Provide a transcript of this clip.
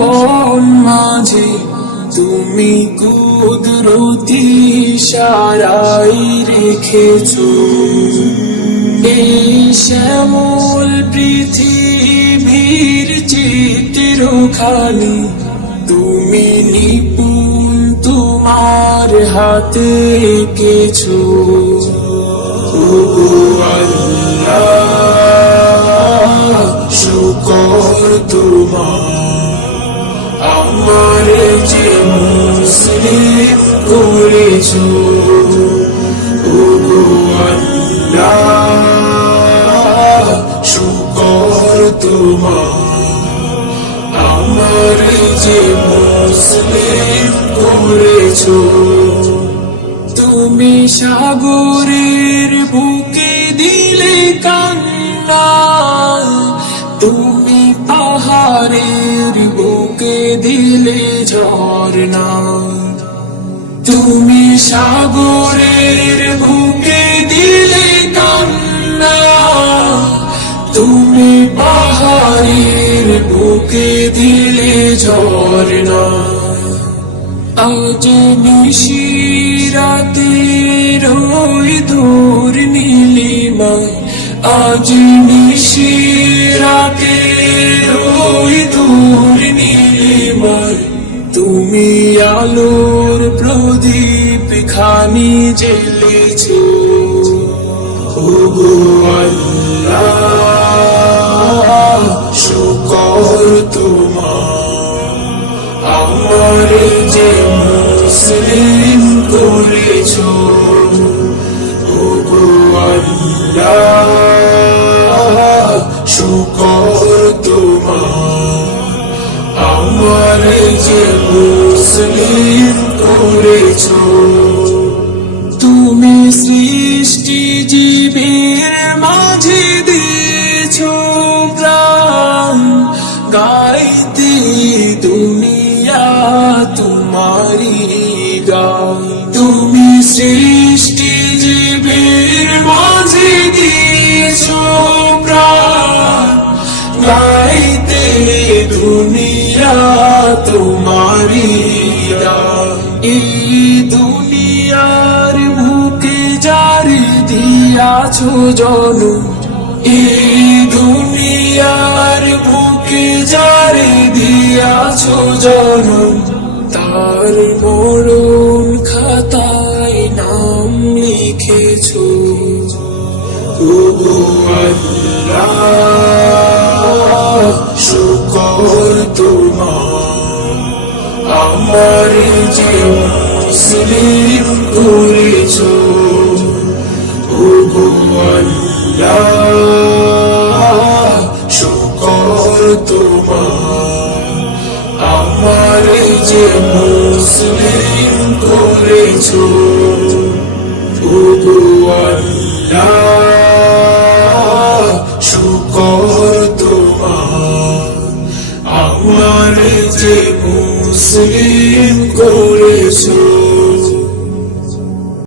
জীবন মাঝে তুমি কুদরতি ইশারায় রেখেছো এই শ্যামল পৃথিবীর চিত্রখানি তুমি নিপুণ তোমার হাতে এঁকেছো। ওগো আল্লাহ শুকর তোমার আমার যে মুসলিম করেছো। ওগো আল্লাহ শুকর তোমার আমার যে মুসলিম করেছো। তুমি সাগরের বুকে দিলে কান্না, তুমি পাহাড়ের বুকে দিলে ঝরনা, তুমি সাগরের বুকে দিলে কান্না, তুমি পাহাড়ের বুকে দিলে ঝরনা। আজ নিশিরাতের ওই দূর নীলিমায়, আজ নিশিরাতের ওই দূর নীলিমায় তুমি আলোর প্রদীপ খানি জ্বেলেছো। ওগো আল্লাহ শুকর তোমার আমার যে মুসলিম করেছো। ওগো আল্লাহ শুকর তোমার আমার যে মুসলিম করেছো। তুমি সৃষ্টি জীবের মাঝে দিয়েছো প্রাণ, গাইতে দুনিয়া তোমারি গান। তুমি সৃষ্টি জীবের মাঝে দিয়েছো প্রাণ, গাইতে দুনিয়া তোমারি গান। এই দুনিয়ার বুকে জারি দিয়াছো জনম, এই দুনিয়ার বুকে জারি দিয়াছো জনম, তার মরণ খাতায় নাম লিখেছো। ওগো আল্লাহ শুকর তোমার আমার যে মুসলিম করেছো। ওগো আল্লাহ শুকর তোমার আমার যে মুসলিম করেছো। ওগো আল্লাহ শুকর তোমার আমার যে মুসলিম করেছো।